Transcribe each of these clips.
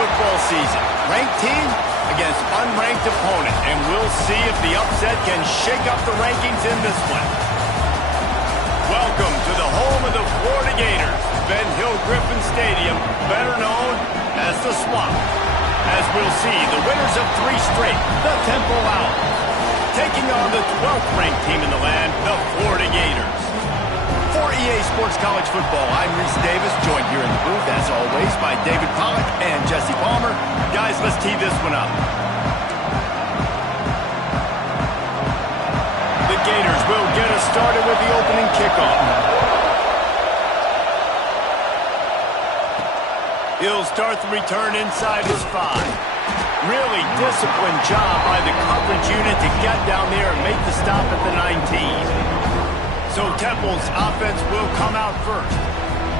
football season. Ranked team against unranked opponent, and we'll see if the upset can shake up the rankings in this one. Welcome to the home of the Florida Gators, Ben Hill Griffin Stadium, better known as the Swamp. As we'll see, the winners of 3 straight, the Temple Owls, taking on the 12th ranked team in the land, the Florida Gators. For EA Sports College Football, I'm Reese Davis, joined here in the booth, as always, by David Pollack and Jesse Palmer. Guys, let's tee this one up. The Gators will get us started with the opening kickoff. He'll start the return inside his 5. Really disciplined job by the coverage unit to get down there and make the stop at the 19. So Temple's offense will come out first.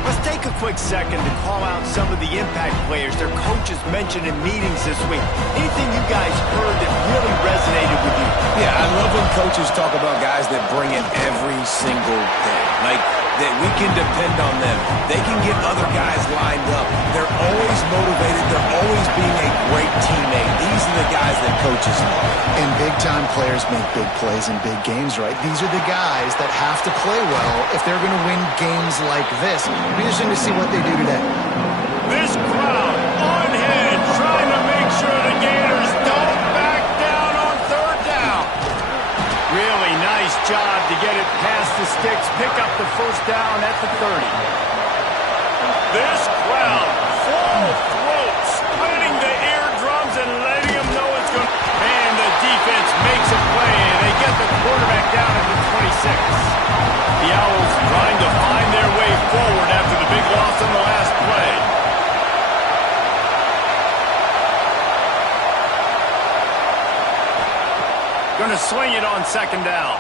Let's take a quick second to call out some of the impact players their coaches mentioned in meetings this week. Anything you guys heard that really resonated with you? Yeah, I love when coaches talk about guys that bring it every single day. Like, that we can depend on them. They can get other guys lined up. They're always motivated. They're always being a great teammate. These are the guys that coaches love. And big-time players make big plays in big games, right? These are the guys that have to play well if they're going to win games like this. It'll be interesting to see what they do today. This crowd on hand trying to make sure the Gators don't back down on 3rd down. Really nice job to get it past the sticks, pick up the 1st down at the 30. This crowd full throat, splitting the eardrums and letting them know it's going to... And the defense makes a play, and they get the quarterback down at the 26. The Owls trying to find their way forward after the big loss on the last play. Going to swing it on 2nd down.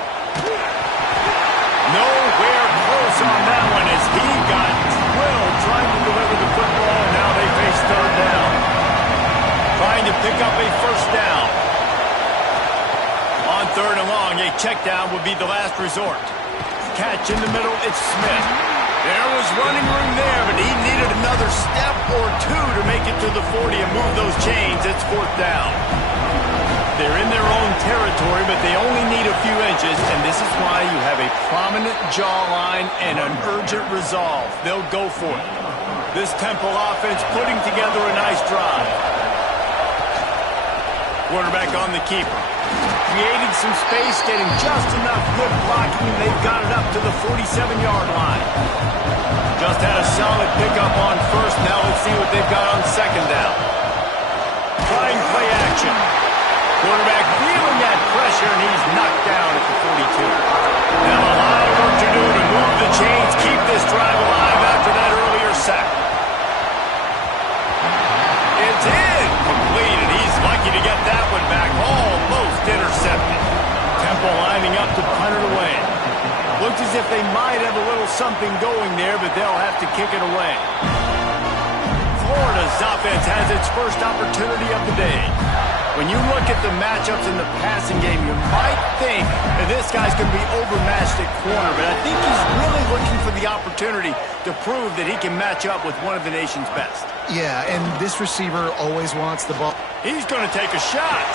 Nowhere close on that one as he got drilled trying to deliver the football, and now they face 3rd down. Trying to pick up a 1st down. On 3rd and long, a check down would be the last resort. Catch in the middle, it's Smith. There was running room there, but he needed another step or 2 to make it to the 40 and move those chains. It's 4th down. They're in their own territory, but they only need a few inches, and this is why you have a prominent jawline and an urgent resolve. They'll go for it. This Temple offense putting together a nice drive. Quarterback on the keeper. Creating some space, getting just enough good blocking, and they've got it up to the 47-yard line. Just had a solid pickup on 1st. Now let's see what they've got on 2nd down. Trying play action. Quarterback feeling that pressure, and he's knocked down at the 42. Now a lot of work to do to move the chains, keep this drive alive after that earlier sack. It's incomplete, and he's lucky to get that one back, almost intercepted. Temple lining up to punt it away. Looks as if they might have a little something going there, but they'll have to kick it away. Florida's offense has its first opportunity of the day. When you look at the matchups in the passing game, you might think that this guy's going to be overmatched at corner, but I think he's really looking for the opportunity to prove that he can match up with one of the nation's best. Yeah, and this receiver always wants the ball. He's going to take a shot.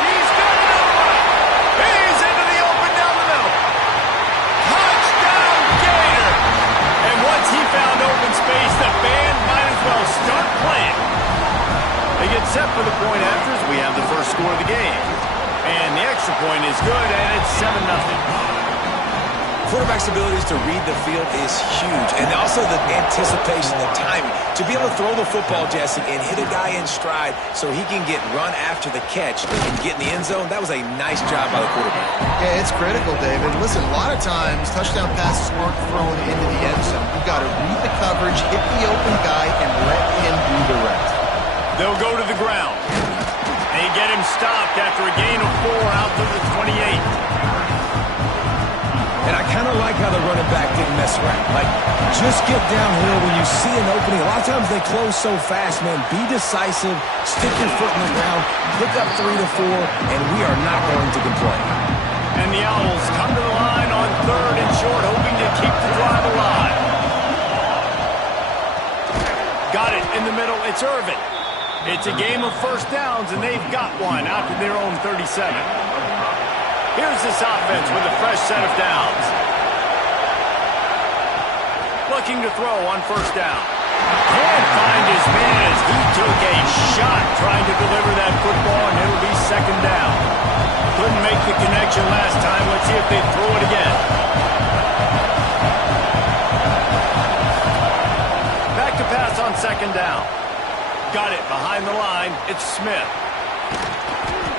He's got another one. He's into the open down the middle. Touchdown, Gator! And once he found open space, the band might as well start playing. They get set for the point after as we have the first score of the game. And the extra point is good, and it's 7-0. Quarterback's abilities to read the field is huge, and also the anticipation, the timing. To be able to throw the football, Jesse, and hit a guy in stride so he can get run after the catch and get in the end zone, that was a nice job by the quarterback. Yeah, it's critical, David. Listen, a lot of times touchdown passes aren't thrown into the end zone. You've got to read the coverage, hit the open guy, and let him do the rest. They'll go to the ground. They get him stopped after a gain of 4 out to the 28. And I kind of like how the running back didn't mess around. Like, just get downhill when you see an opening. A lot of times they close so fast, man. Be decisive, stick your foot in the ground, pick up 3 to 4, and we are not going to complain. And the Owls come to the line on 3rd and short, hoping to keep the drive alive. Got it in the middle. It's Irvin. It's a game of first downs, and they've got one out to their own 37. Here's this offense with a fresh set of downs. Looking to throw on first down. Can't find his man as he took a shot trying to deliver that football, and it'll be second down. Couldn't make the connection last time. Let's see if they throw it again. Back to pass on second down. Got it behind the line. It's Smith.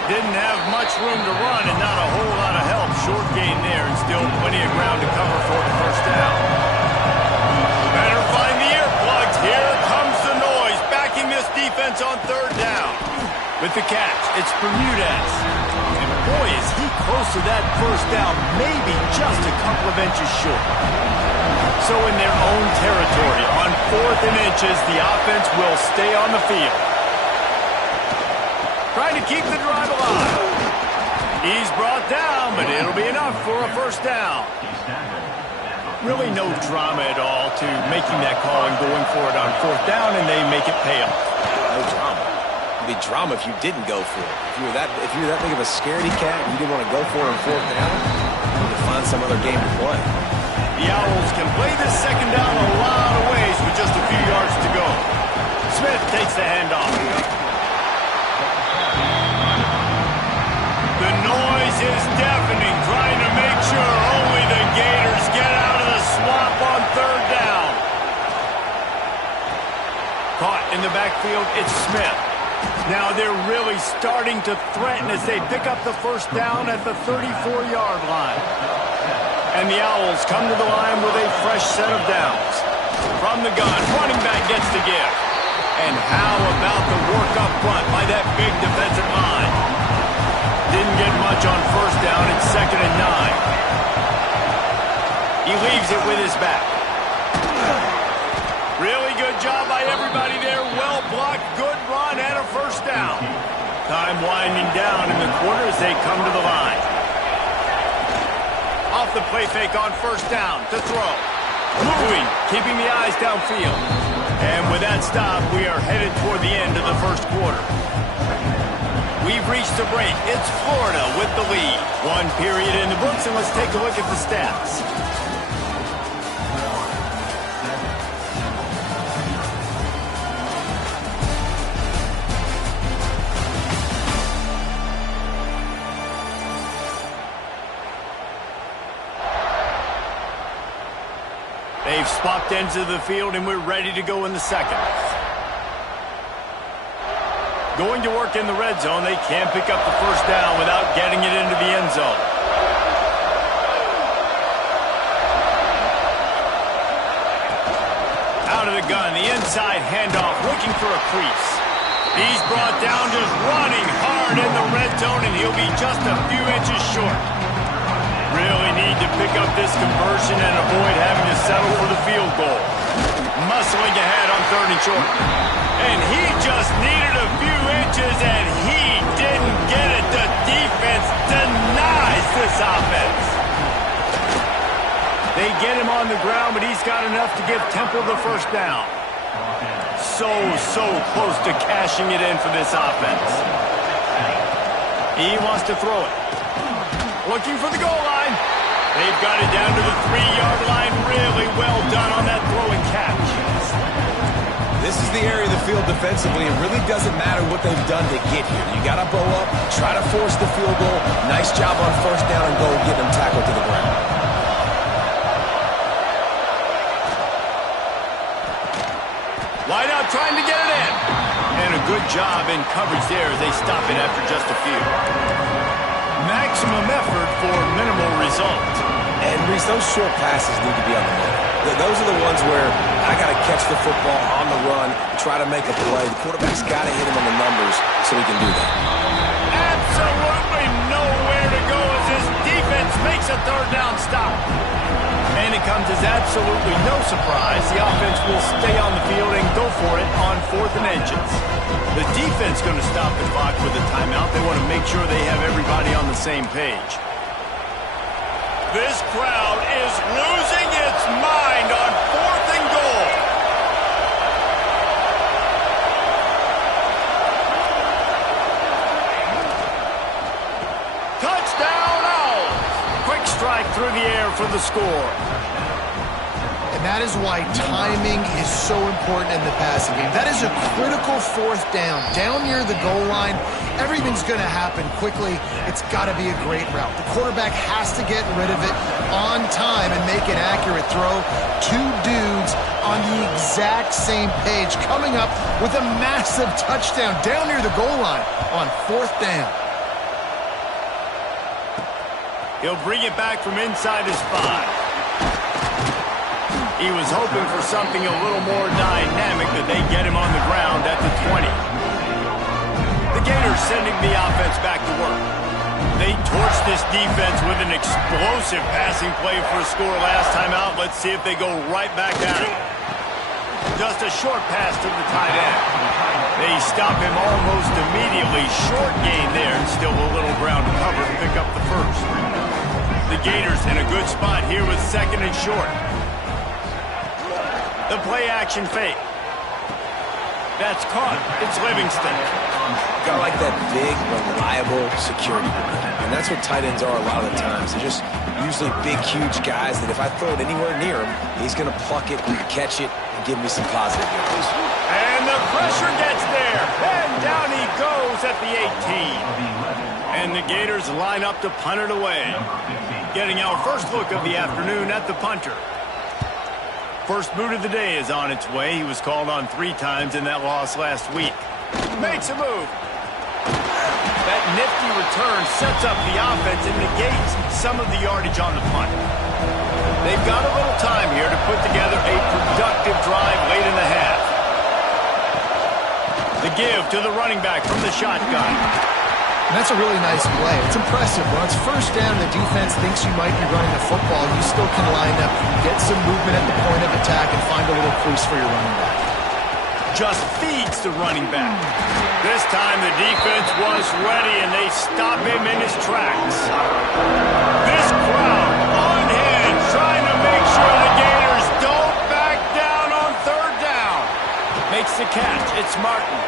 Didn't have much room to run and not a whole lot of help. Short gain there and still plenty of ground to cover for the first down. Better find the earplugs. Here comes the noise. Backing this defense on third down. With the catch, it's Bermudez. And boy, is he close to that first down. Maybe just a couple of inches short. So in their own territory, on 4th and inches, the offense will stay on the field. Trying to keep the drive alive. He's brought down, but it'll be enough for a first down. Really no drama at all to making that call and going for it on 4th down, and they make it pay off. No drama. It'd be drama if you didn't go for it. If you were that big of a scaredy cat and you didn't want to go for it on 4th down, you need to find some other game to play. The Owls can play this second down a lot of ways with just a few yards to go. Smith takes the handoff. The noise is deafening, trying to make sure only the Gators get out of the swamp on third down. Caught in the backfield, it's Smith. Now they're really starting to threaten as they pick up the first down at the 34-yard line. And the Owls come to the line with a fresh set of downs. From the gun, running back gets the give. And how about the work up front by that big defensive line? Didn't get much on first down. It's 2nd and 9. He leaves it with his back. Really good job by everybody there. Well blocked, good run, and a first down. Time winding down in the quarter as they come to the line. Off the play fake on first down to throw. Moving, keeping the eyes downfield. And with that stop, we are headed toward the end of the first quarter. We've reached the break. It's Florida with the lead. One period in the books, and let's take a look at the stats. They've swapped ends of the field, and we're ready to go in the second. Going to work in the red zone. They can't pick up the first down without getting it into the end zone. Out of the gun, the inside handoff, looking for a crease. He's brought down just running hard in the red zone, and he'll be just a few inches short. Really need to pick up this conversion and avoid having to settle for the field goal. Muscling ahead on 3rd and short. And he just needed a few inches, and he didn't get it. The defense denies this offense. They get him on the ground, but he's got enough to give Temple the first down. So close to cashing it in for this offense. He wants to throw it. Looking for the goal line. They've got it down to the 3-yard line. Really well done on that throw and catch. This is the area of the field defensively. It really doesn't matter what they've done to get here. You got to bow up, try to force the field goal. Nice job on first down and goal, get them tackled to the ground. Wide out trying to get it in. And a good job in coverage there as they stop it after just a few. Maximum effort for minimal result. And Reese, those short passes need to be on the money. Those are the ones where I got to catch the football on the run, try to make a play. The quarterback's got to hit him on the numbers so he can do that. Absolutely nowhere to go as this defense makes a 3rd down stop. And it comes as absolutely no surprise. The offense will stay on the field and go for it on 4th and inches. The defense going to stop the clock with a timeout. They want to make sure they have everybody on the same page. This crowd is losing its mind on 4th and goal. strike through the air for the score. And that is why timing is so important in the passing game. That is a critical fourth down. Down near the goal line, everything's going to happen quickly. It's got to be a great route. The quarterback has to get rid of it on time and make an accurate throw. Two dudes on the exact same page coming up with a massive touchdown down near the goal line on fourth down. He'll bring it back from inside his 5. He was hoping for something a little more dynamic, that they get him on the ground at the 20. The Gators sending the offense back to work. They torched this defense with an explosive passing play for a score last time out. Let's see if they go right back at him. Just a short pass to the tight end. They stop him almost immediately. Short gain there, and still a little ground to cover to pick up the first. The Gators in a good spot here with second and short. The play-action fake. That's caught. It's Livingston. Got like that big, reliable security blanket. And that's what tight ends are a lot of the times. They're just usually big, huge guys that if I throw it anywhere near him, he's going to pluck it, catch it, and give me some positive yards. And the pressure gets there. And down he goes at the 18. And the Gators line up to punt it away. Getting our first look of the afternoon at the punter. First boot of the day is on its way. He was called on 3 times in that loss last week. Makes a move. That nifty return sets up the offense and negates some of the yardage on the punt. They've got a little time here to put together a productive drive late in the half. The give to the running back from the shotgun. And that's a really nice play. It's impressive. When it's first down, the defense thinks you might be running the football. You still can line up, get some movement at the point of attack, and find a little crease for your running back. Just feeds the running back. This time the defense was ready, and they stop him in his tracks. This crowd on hand, trying to make sure the Gators don't back down on third down. Makes the catch. It's Martin.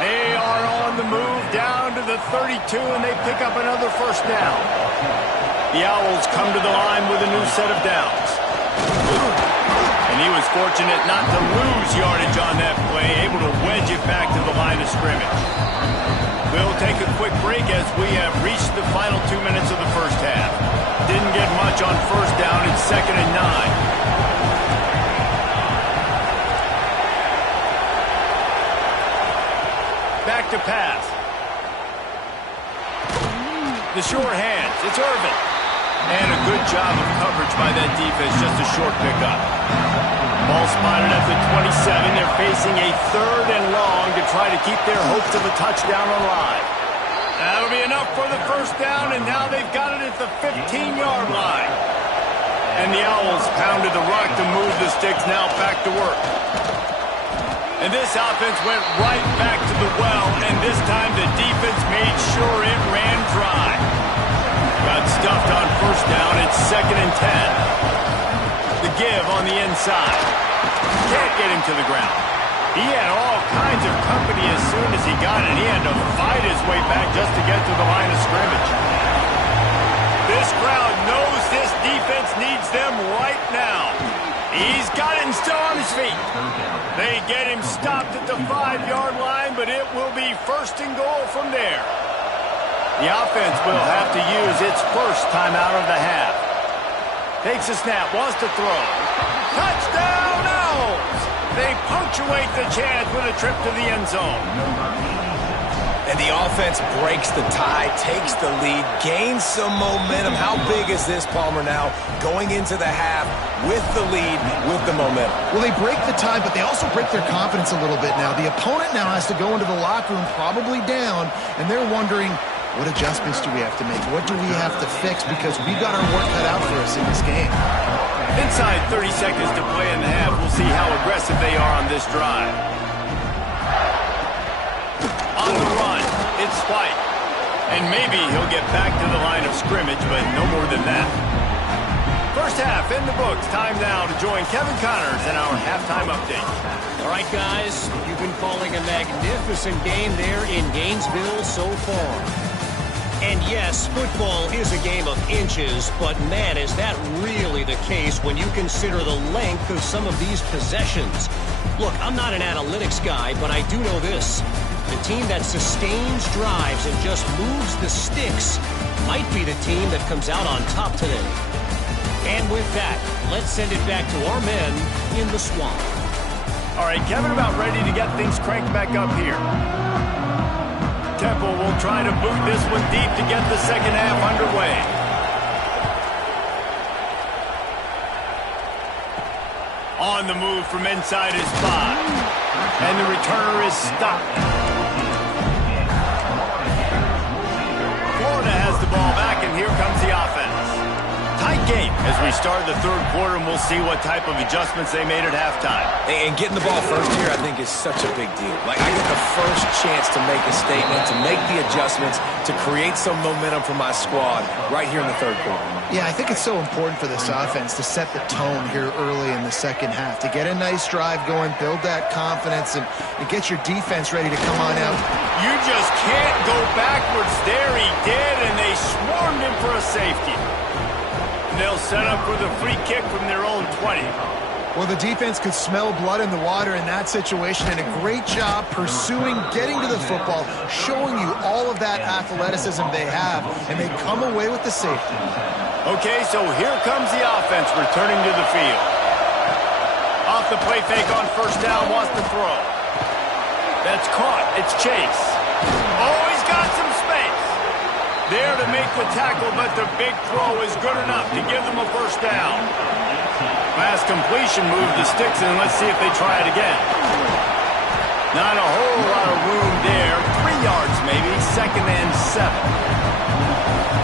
They are on the move down to the 32, and they pick up another first down. The Owls come to the line with a new set of downs. And he was fortunate not to lose yardage on that play, able to wedge it back to the line of scrimmage. We'll take a quick break as we have reached the final 2 minutes of the first half. Didn't get much on first down. It's 2nd and 9. Back to pass. The sure hands. It's Irvin. And a good job of coverage by that defense. Just a short pickup. Ball spotted at the 27. They're facing a 3rd and long to try to keep their hopes of a touchdown alive. That'll be enough for the first down, and now they've got it at the 15-yard line. And the Owls pounded the rock to move the sticks, now back to work. And this offense went right back to the well, and this time the defense made sure it ran dry. Got stuffed on first down. It's 2nd and 10. The give on the inside. Can't get him to the ground. He had all kinds of company as soon as he got it. He had to fight his way back just to get to the line of scrimmage. This crowd knows this defense needs them right now. He's got it and still on his feet. They get him stopped at the 5-yard line, but it will be 1st and goal from there. The offense will have to use its first timeout of the half. Takes a snap, wants to throw. Touchdown, Owls! They punctuate the chance with a trip to the end zone. And the offense breaks the tie, takes the lead, gains some momentum. How big is this, Palmer, now? Going into the half with the lead, with the momentum. Well, they break the tie, but they also break their confidence a little bit now. The opponent now has to go into the locker room probably down, and they're wondering, what adjustments do we have to make? What do we have to fix? Because we've got our work cut out for us in this game. Inside 30 seconds to play in the half. We'll see how aggressive they are on this drive. On the run, it's Spike. And maybe he'll get back to the line of scrimmage, but no more than that. First half in the books. Time now to join Kevin Connors in our halftime update. All right, guys, you've been calling a magnificent game there in Gainesville so far. And yes, football is a game of inches, but man, is that really the case when you consider the length of some of these possessions. Look, I'm not an analytics guy, but I do know this. The team that sustains drives and just moves the sticks might be the team that comes out on top today. And with that, let's send it back to our men in the swamp. All right, Kevin about ready to get things cranked back up here. Temple will try to boot this one deep to get the second half underway. On the move from inside his 5. And the returner is stopped. Florida has the ball back, and here comes the offense. Tight game as we start the third quarter, and we'll see what type of adjustments they made at halftime. And getting the ball first here, I think, is such a big deal. Like, I get the first chance to make a statement, to make the adjustments, to create some momentum for my squad right here in the third quarter. Yeah, I think it's so important for this offense to set the tone here early in the second half, to get a nice drive going, build that confidence, and get your defense ready to come on out. You just can't go backwards there. He did, and they swarmed him for a safety. They'll set up for the free kick from their own 20. Well, the defense could smell blood in the water in that situation, and a great job pursuing, getting to the football, showing you all of that athleticism they have, and they come away with the safety. Okay, so here comes the offense returning to the field. Off the play fake on first down, wants to throw. That's caught. It's Chase. Oh, he's got some space. There to make the tackle, but the big throw is good enough to give them a first down. Pass completion, move the sticks, and let's see if they try it again. Not a whole lot of room there. 3 yards maybe, 2nd and 7.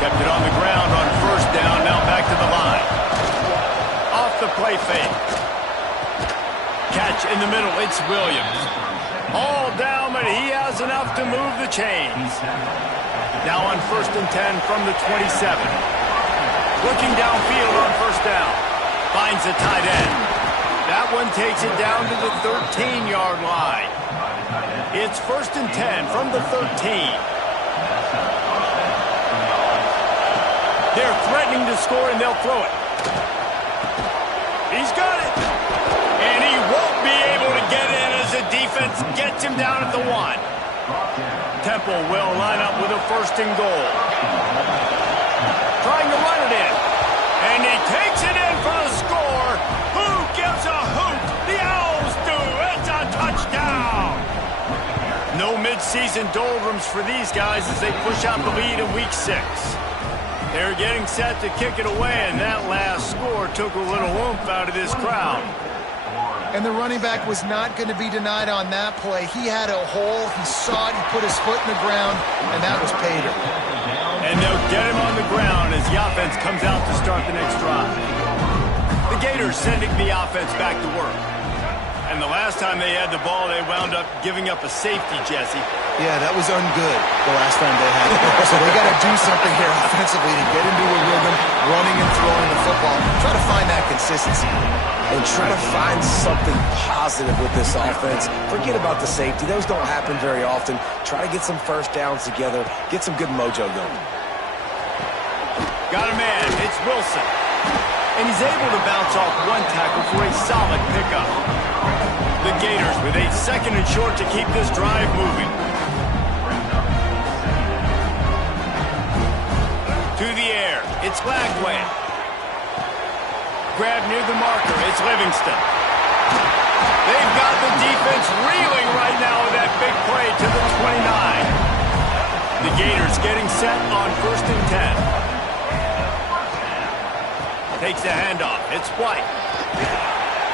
Kept it on the ground on first down, now back to the line. Off the play fake. Catch in the middle, it's Williams. All down, but he has enough to move the chains. Now on 1st and 10 from the 27. Looking downfield on first down. Finds a tight end. That one takes it down to the 13-yard line. It's 1st and 10 from the 13. They're threatening to score, and they'll throw it. He's got it. And he won't be able to get in as the defense gets him down at the 1. Temple will line up with a 1st and goal. Trying to run it in. And he takes it in for the score. Who gives a hoot? The Owls do. It's a touchdown. No midseason doldrums for these guys as they push out the lead in week 6. They're getting set to kick it away, and that last score took a little oomph out of this crowd. And the running back was not going to be denied on that play. He had a hole, he saw it, he put his foot in the ground, and that was pay dirt. And they'll get him on the ground as the offense comes out to start the next drive. The Gators sending the offense back to work. And the last time they had the ball, they wound up giving up a safety, Jesse. Yeah, that was ungood the last time they had it. So they got to do something here offensively to get into a rhythm, running and throwing the football. Try to find that consistency. And try to find something positive with this offense. Forget about the safety. Those don't happen very often. Try to get some first downs together. Get some good mojo going. Got a man. It's Wilson. And he's able to bounce off one tackle for a solid pickup. The Gators with a 2nd and short to keep this drive moving. To the air. It's Lagway. Grab near the marker. It's Livingston. They've got the defense reeling right now with that big play to the 29. The Gators getting set on 1st and 10. Takes the handoff. It's White.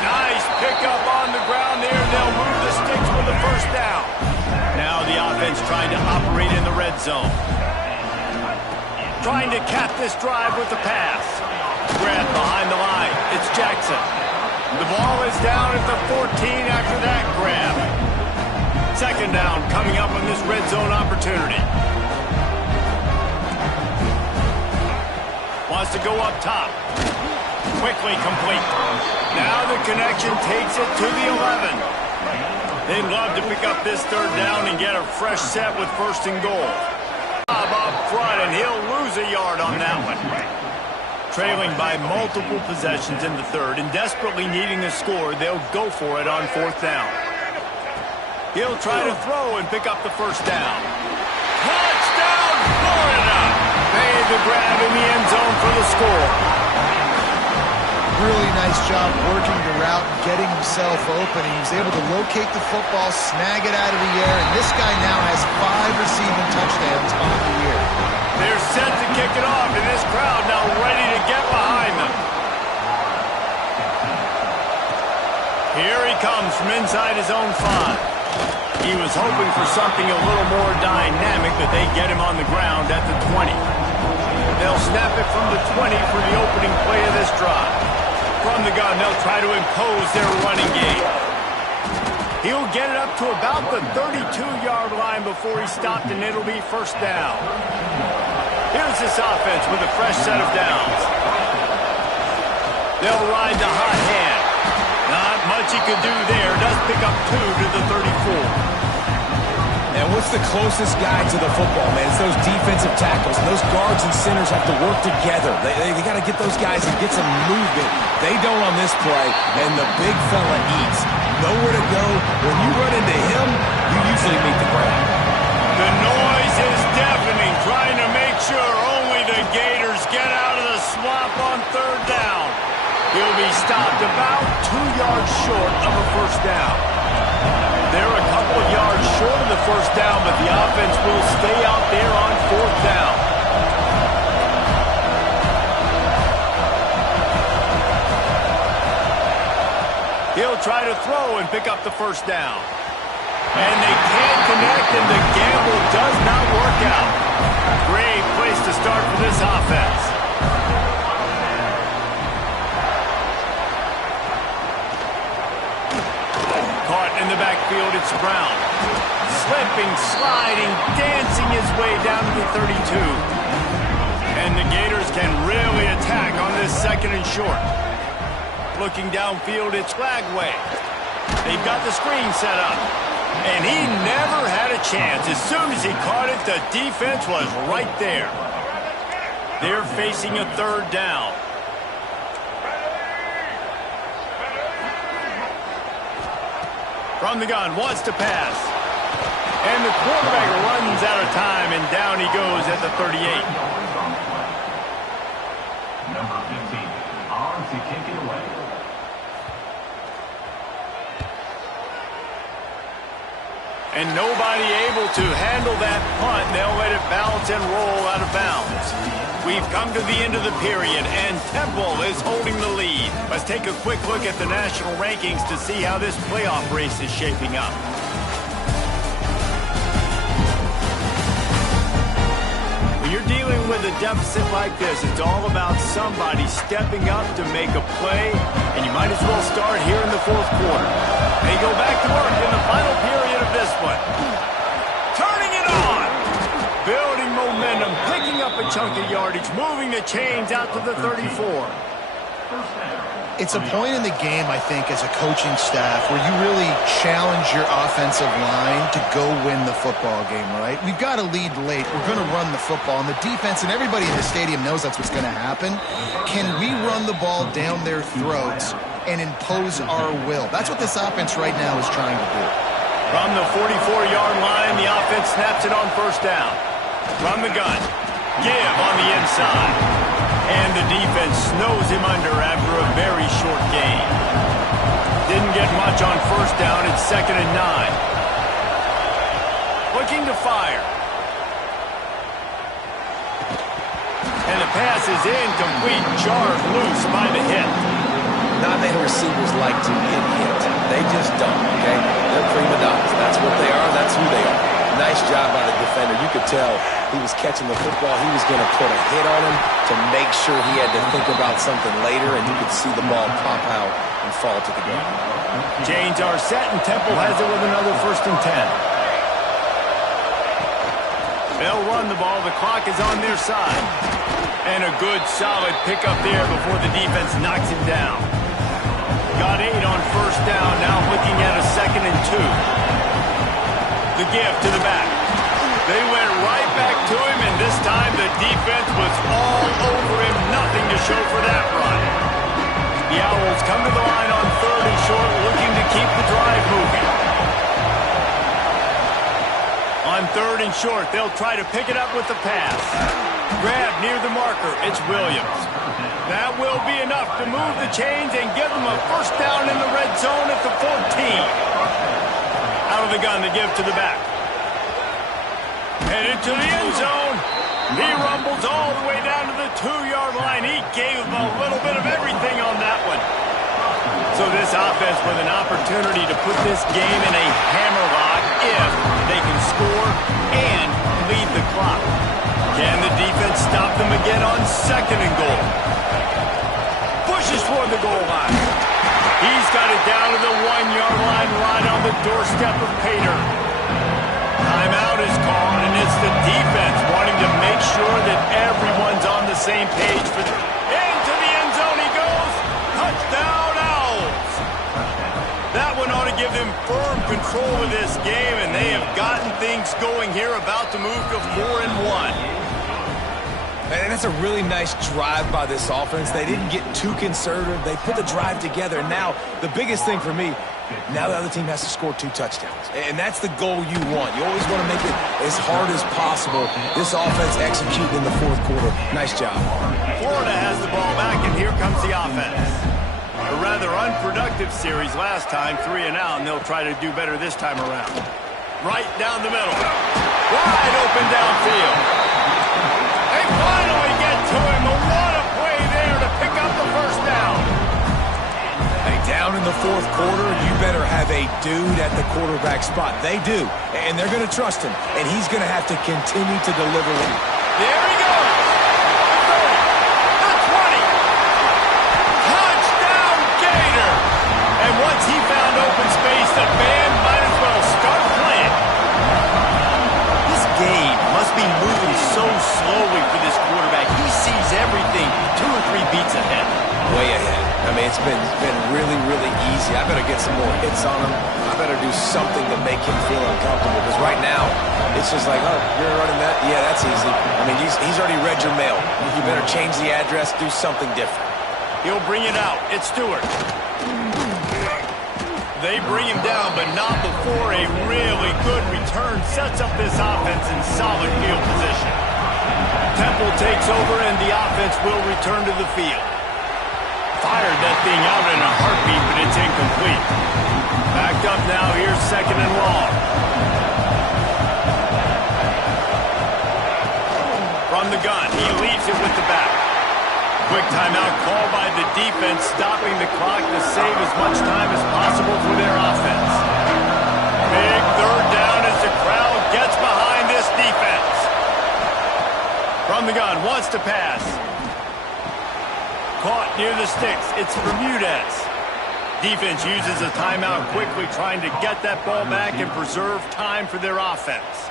Nice pickup on the ground there. They'll move the sticks for the first down. Now the offense trying to operate in the red zone. Trying to cap this drive with the pass. Grab behind the line. It's Jackson. The ball is down at the 14 after that grab. 2nd down coming up on this red zone opportunity. Wants to go up top. Quickly complete. Now the connection takes it to the 11. They'd love to pick up this 3rd down and get a fresh set with 1st and goal. Up front, and he'll lose a yard on that one. Trailing by multiple possessions in the third and desperately needing a score, they'll go for it on fourth down. He'll try to throw and pick up the first down. Touchdown, Florida! Made the grab in the end zone for the score. Really nice job working the route and getting himself open. He was able to locate the football, snag it out of the air, and this guy now has 5 receiving touchdowns on the year. They're set to kick it off, and this crowd now ready to get behind them. Here he comes from inside his own 5. He was hoping for something a little more dynamic, but they get him on the ground at the 20. They'll snap it from the 20 for the opening play of this drive. From the gun, they'll try to impose their running game. He'll get it up to about the 32-yard line before he's stopped, and it'll be first down. Here's this offense with a fresh set of downs. They'll ride the hot hand. Not much he could do there. Does pick up 2 to the 34. And what's the closest guy to the football, man? It's those defensive tackles. And those guards and centers have to work together. They got to get those guys and get some movement. They don't on this play, and the big fella eats. Nowhere to go. When you run into him, you usually meet the ground. The noise is deafening, trying to make sure only the Gators get out of the swamp on third down. He'll be stopped about 2 yards short of a first down. They're a couple of yards short of the first down, but the offense will stay out there on fourth down. He'll try to throw and pick up the first down. And they can't connect, and the gamble does not work out. Great place to start for this offense. Caught in the backfield, it's Brown. Slipping, sliding, dancing his way down to the 32. And the Gators can really attack on this second and short. Looking downfield, it's Lagway. They've got the screen set up. And he never had a chance. As soon as he caught it, the defense was right there. They're facing a third down. From the gun, wants to pass. And the quarterback runs out of time, and down he goes at the 38. Number 15, on to kick it away. And nobody able to handle that punt. They'll let it bounce and roll out of bounds. We've come to the end of the period, and Temple is holding the lead. Let's take a quick look at the national rankings to see how this playoff race is shaping up. When you're dealing with a deficit like this, it's all about somebody stepping up to make a play, and you might as well start here in the fourth quarter. They go back to work in the final period of this one. Turning it on! Building momentum, picking up a chunk of yardage, moving the chains out to the 34. It's a point in the game, I think, as a coaching staff where you really challenge your offensive line to go win the football game, right? We've got to lead late. We're going to run the football, and the defense and everybody in the stadium knows that's what's going to happen. Can we run the ball down their throats and impose our will? That's what this offense right now is trying to do. From the 44-yard line, the offense snaps it on first down. From the gun, give on the inside. And the defense snows him under after a very short gain. Didn't get much on first down. It's 2nd and 9. Looking to fire. And the pass is incomplete. Jarred loose by the hit. Not many receivers like to get hit. They just don't, okay? They're prima donnas. That's what they are. That's who they are. Nice job by the defender. You could tell he was catching the football. He was going to put a hit on him to make sure he had to think about something later, and you could see the ball pop out and fall to the ground. Chains are set, and Temple has it with another 1st and 10. They'll run the ball. The clock is on their side. And a good, solid pickup there before the defense knocks him down. Got 8 on first down. Now looking at a 2nd and 2. The give to the back. They went right back to him, and this This time the defense was all over him. Nothing to show for that run. The Owls come to the line on 3rd and short, looking to keep the drive moving. On 3rd and short, they'll try to pick it up with the pass. Grab near the marker. It's Williams. That will be enough to move the chains and give them a first down in the red zone at the 14. Out of the gun to give to the back. Headed to the end zone. He rumbles all the way down to the 2-yard line. He gave them a little bit of everything on that one. So this offense with an opportunity to put this game in a hammerlock if they can score and lead the clock. Can the defense stop them again on 2nd and goal? Pushes toward the goal line. He's got it down to the 1-yard line right on the doorstep of Pater. Timeout is called, and it's the defense wanting to make sure that everyone's on the same page. Into the end zone he goes. Touchdown, Owls. That one ought to give them firm control of this game, and they have gotten things going here, about to move to 4-1. And that's a really nice drive by this offense. They didn't get too conservative. They put the drive together. Now, the biggest thing for me, now the other team has to score 2 touchdowns. And that's the goal you want. You always want to make it as hard as possible. This offense executing in the 4th quarter. Nice job. Florida has the ball back, and here comes the offense. A rather unproductive series last time, 3 and out, and they'll try to do better this time around. Right down the middle. Wide open downfield. They finally get to him. What a play there to pick up the first down. Hey, down in the 4th quarter, you better have a dude at the quarterback spot. They do, and they're going to trust him, and he's going to have to continue to deliver. There he goes. The 30, the 20. Touchdown, Gator. And once he found open space, the band might as well start playing. This game must be moving so slowly for this quarterback. He sees everything 2 or 3 beats ahead. Way ahead. I mean, it's been really, really easy. I better get some more hits on him. I better do something to make him feel uncomfortable, because right now, it's just like, oh, you're running that? Yeah, that's easy. I mean, he's already read your mail. You better change the address, do something different. He'll bring it out. It's Stewart. They bring him down, but not before a really good return sets up this offense in solid field position. Temple takes over, and the offense will return to the field. Fired that thing out in a heartbeat, but it's incomplete. Backed up now, here's 2nd and long. From the gun, he leaves it with the back. Quick timeout called by the defense, stopping the clock to save as much time as possible for their offense. Big 3rd down as the crowd gets behind this defense. From the gun, wants to pass. Caught near the sticks. It's Bermudez. Defense uses a timeout quickly, trying to get that ball back and preserve time for their offense.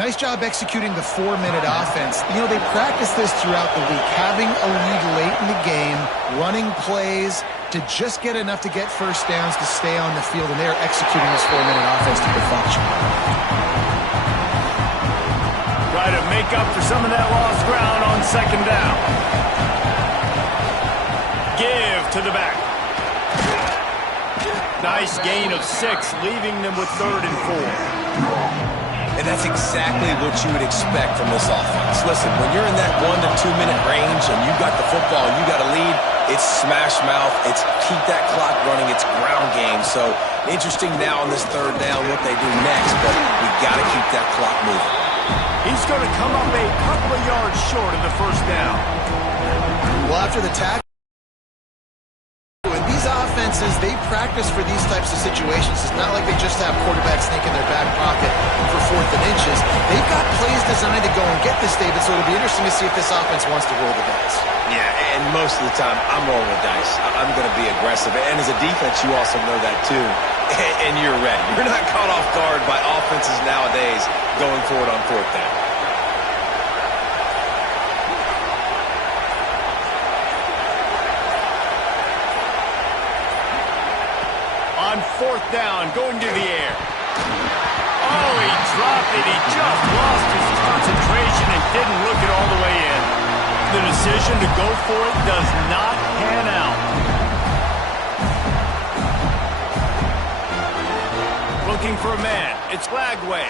Nice job executing the 4-minute offense. You know, they practice this throughout the week, having a lead late in the game, running plays to just get enough to get first downs to stay on the field, and they're executing this 4-minute offense to perfection. Try to make up for some of that lost ground on 2nd down. Give to the back. Nice gain of 6, leaving them with 3rd and 4. And that's exactly what you would expect from this offense. Listen, when you're in that 1 to 2 minute range and you got the football, you got a lead, it's smash mouth, it's keep that clock running, it's ground game. So interesting now on this 3rd down what they do next, but we got to keep that clock moving. He's going to come up a couple of yards short of the first down. Well, after the tackle, these offenses, they practice for these types of situations. It's not like they just have quarterbacks sneak in their back pocket for 4th and inches. They've got plays designed to go and get this, David, so it'll be interesting to see if this offense wants to roll the dice. Yeah, and most of the time, I'm rolling the dice. I'm going to be aggressive. And as a defense, you also know that too. And you're ready. You're not caught off guard by offenses nowadays going forward on 4th down. On 4th down, going to the air. Oh, he dropped it. He just lost his turn concentration and didn't look it all the way in. The decision to go for it does not pan out. Looking for a man. It's Lagway.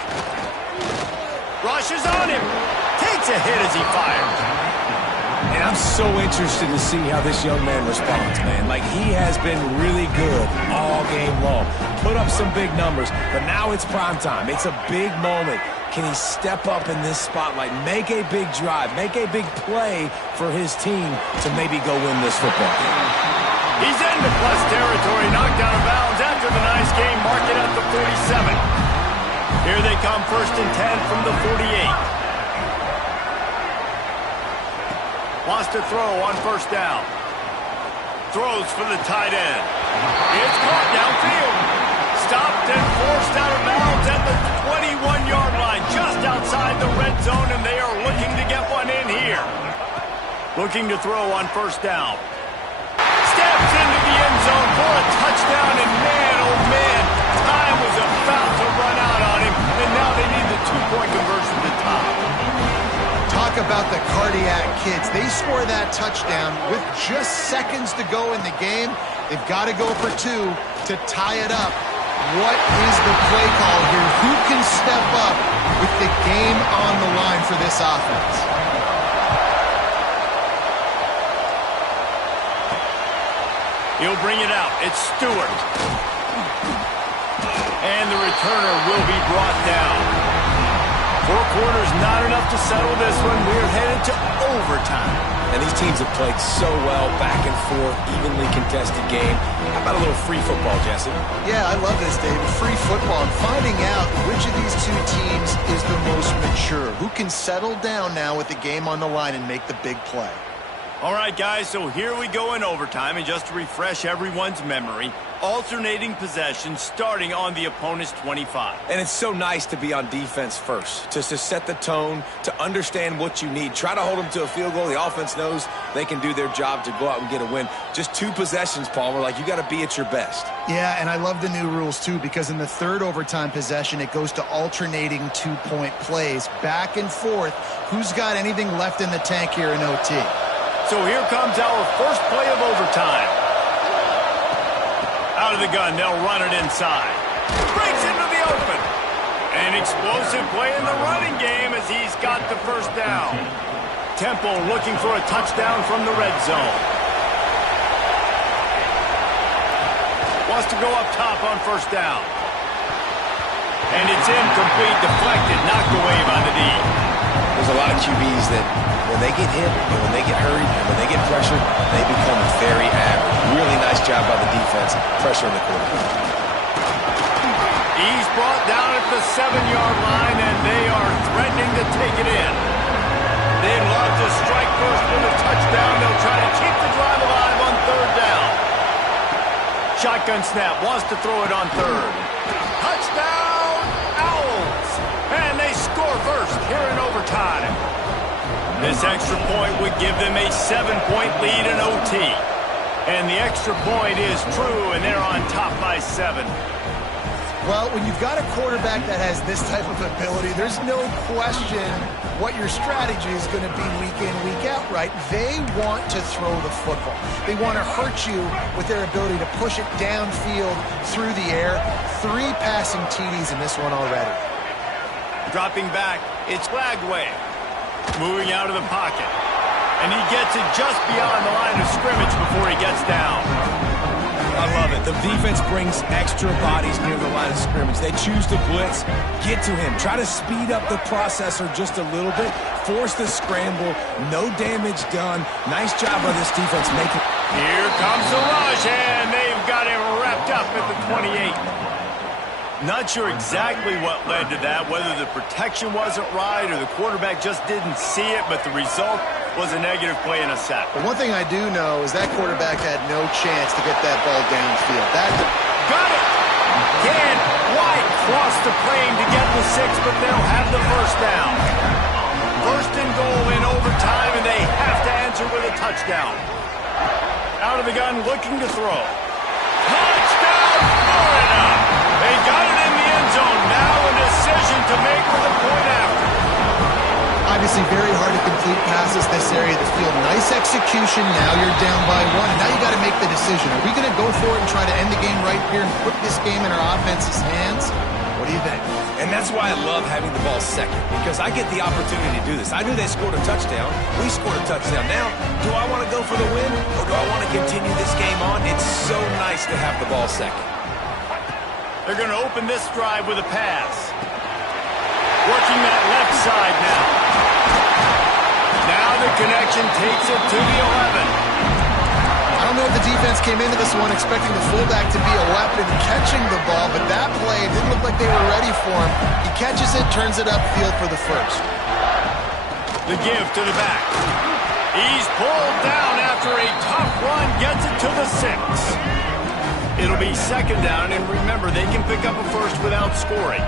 Rushes on him. Takes a hit as he fires. And I'm so interested to see how this young man responds, man. Like, he has been really good all game long. Put up some big numbers, but now it's prime time. It's a big moment. Can he step up in this spotlight, make a big drive, make a big play for his team to maybe go win this football game? He's into plus territory, knocked out of bounds after the nice game, mark it at the 47. Here they come, 1st and 10 from the 48. Wants to throw on 1st down. Throws for the tight end. It's caught downfield. Stopped and forced out of bounds at the 21-yard line, just outside the red zone, and they are looking to get one in here. Looking to throw on 1st down. Steps into the end zone for a touchdown, and man, oh man, time was about to run out on him, and now they need the 2-point conversion to tie. Talk about the cardiac kids. They score that touchdown with just seconds to go in the game. They've got to go for 2 to tie it up. What is the play call here? Who can step up with the game on the line for this offense? He'll bring it out. It's Stewart. And the returner will be brought down. 4 quarters, not enough to settle this one. We're headed to overtime. And these teams have played so well, back and forth, evenly contested game. How about a little free football, Jesse? Yeah, I love this, David. Free football. And finding out which of these 2 teams is the most mature. Who can settle down now with the game on the line and make the big play? All right, guys, so here we go in overtime. And just to refresh everyone's memory, alternating possession starting on the opponent's 25. And it's so nice to be on defense first, just to set the tone, to understand what you need. Try to hold them to a field goal. The offense knows they can do their job to go out and get a win. Just 2 possessions, Palmer. Like, you got to be at your best. Yeah, and I love the new rules, too, because in the 3rd overtime possession, it goes to alternating 2-point plays, back and forth. Who's got anything left in the tank here in OT? So here comes our first play of overtime. Out of the gun, they'll run it inside. Breaks into the open. An explosive play in the running game as he's got the 1st down. Temple looking for a touchdown from the red zone. Wants to go up top on 1st down. And it's incomplete, deflected, knocked away by the D. There's a lot of QBs that when they get hit and when they get hurried and when they get pressured, they become very average. Really nice job by the defense, pressuring the quarterback. He's brought down at the 7-yard line, and they are threatening to take it in. They'd love to strike first with a touchdown. They'll try to keep the drive alive on 3rd down. Shotgun snap, wants to throw it on 3rd. Touchdown, Owls! And they score first here in overtime. This extra point would give them a 7-point lead in OT. And the extra point is true, and they're on top by 7. Well, when you've got a quarterback that has this type of ability, there's no question what your strategy is going to be week in, week out, right? They want to throw the football. They want to hurt you with their ability to push it downfield through the air. 3 passing TDs in this one already. Dropping back, it's Lagway. Moving out of the pocket. And he gets it just beyond the line of scrimmage before he gets down. I love it. The defense brings extra bodies near the line of scrimmage. They choose to blitz, get to him, try to speed up the processor just a little bit, force the scramble, no damage done. Nice job by this defense making. Here comes the rush, and they've got him wrapped up at the 28. Not sure exactly what led to that, whether the protection wasn't right or the quarterback just didn't see it, but the result was a negative play and a sack. But one thing I do know is that quarterback had no chance to get that ball downfield. Got it! Can White cross the plane to get the 6, but they'll have the 1st down. 1st and goal in overtime, and they have to answer with a touchdown. Out of the gun, looking to throw. Touchdown, Florida! They got it in the end zone. Now a decision to make with a point after. Obviously, very hard to complete passes this area of the field. Nice execution. Now you're down by 1. And now you got to make the decision. Are we going to go for it and try to end the game right here and put this game in our offense's hands? What do you think? And that's why I love having the ball second, because I get the opportunity to do this. I knew they scored a touchdown. We scored a touchdown. Now, do I want to go for the win, or do I want to continue this game on? It's so nice to have the ball second. They're going to open this drive with a pass. Working that left side now. Now the connection takes it to the 11. I don't know if the defense came into this one expecting the fullback to be a weapon catching the ball, but that play didn't look like they were ready for him. He catches it, turns it upfield for the first. The give to the back. He's pulled down after a tough run, gets it to the 6. It'll be second down, and remember, they can pick up a first without scoring.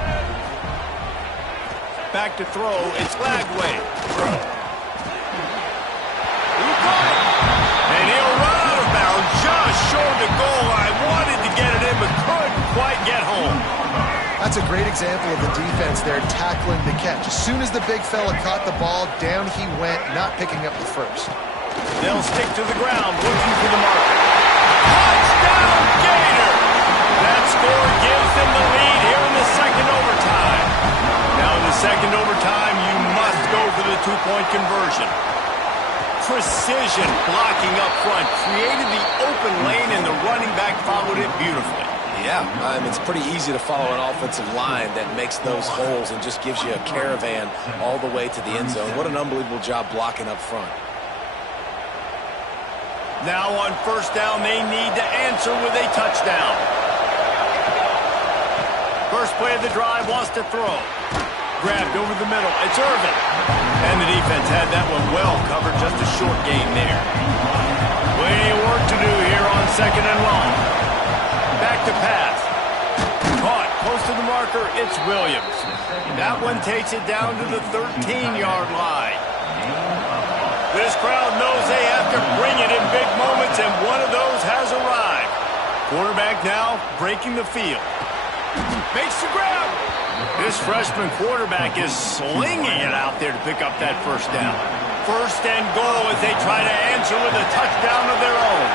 Back to throw, it's Flagway. Throw. He caught it. And he'll run out of bounds just short the goal line. Wanted to get it in, but couldn't quite get home. That's a great example of the defense there tackling the catch. As soon as the big fella caught the ball, down he went, not picking up the first. They'll stick to the ground, looking for the marker. Touchdown, Gator! That score gives them the lead here in the second overtime. Now in the second overtime, you must go for the two-point conversion. Precision blocking up front, created the open lane, and the running back followed it beautifully. Yeah, it's pretty easy to follow an offensive line that makes those holes and just gives you a caravan all the way to the end zone. What an unbelievable job blocking up front. Now on first down, they need to answer with a touchdown. First play of the drive, wants to throw. Grabbed over the middle. It's Irvin. And the defense had that one well covered. Just a short gain there. Plenty of work to do here on second and long. Back to pass. Caught close to the marker. It's Williams. That one takes it down to the 13-yard line. This crowd knows they have to bring it in big moments, and one of those has arrived. Quarterback now breaking the field. Makes the grab. This freshman quarterback is slinging it out there to pick up that first down. First and goal as they try to answer with a touchdown of their own.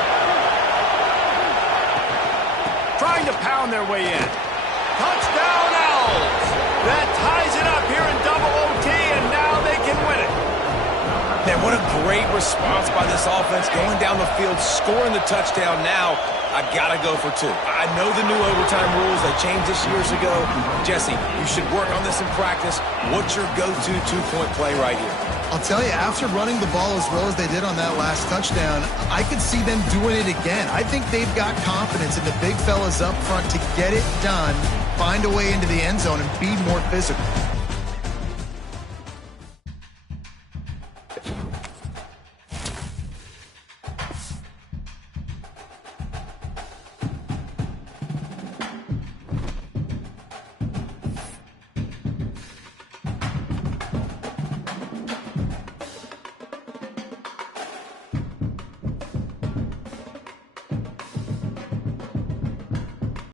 Trying to pound their way in. Touchdown, Owls! That ties it up here in double OT, and now they can win it. Man, what a great response by this offense, going down the field, scoring the touchdown. Now, I gotta go for 2. I know the new overtime rules, they changed this years ago. Jesse, you should work on this in practice. What's your go-to two-point play right here? I'll tell you, after running the ball as well as they did on that last touchdown, I could see them doing it again. I think they've got confidence in the big fellas up front to get it done, find a way into the end zone, and be more physical.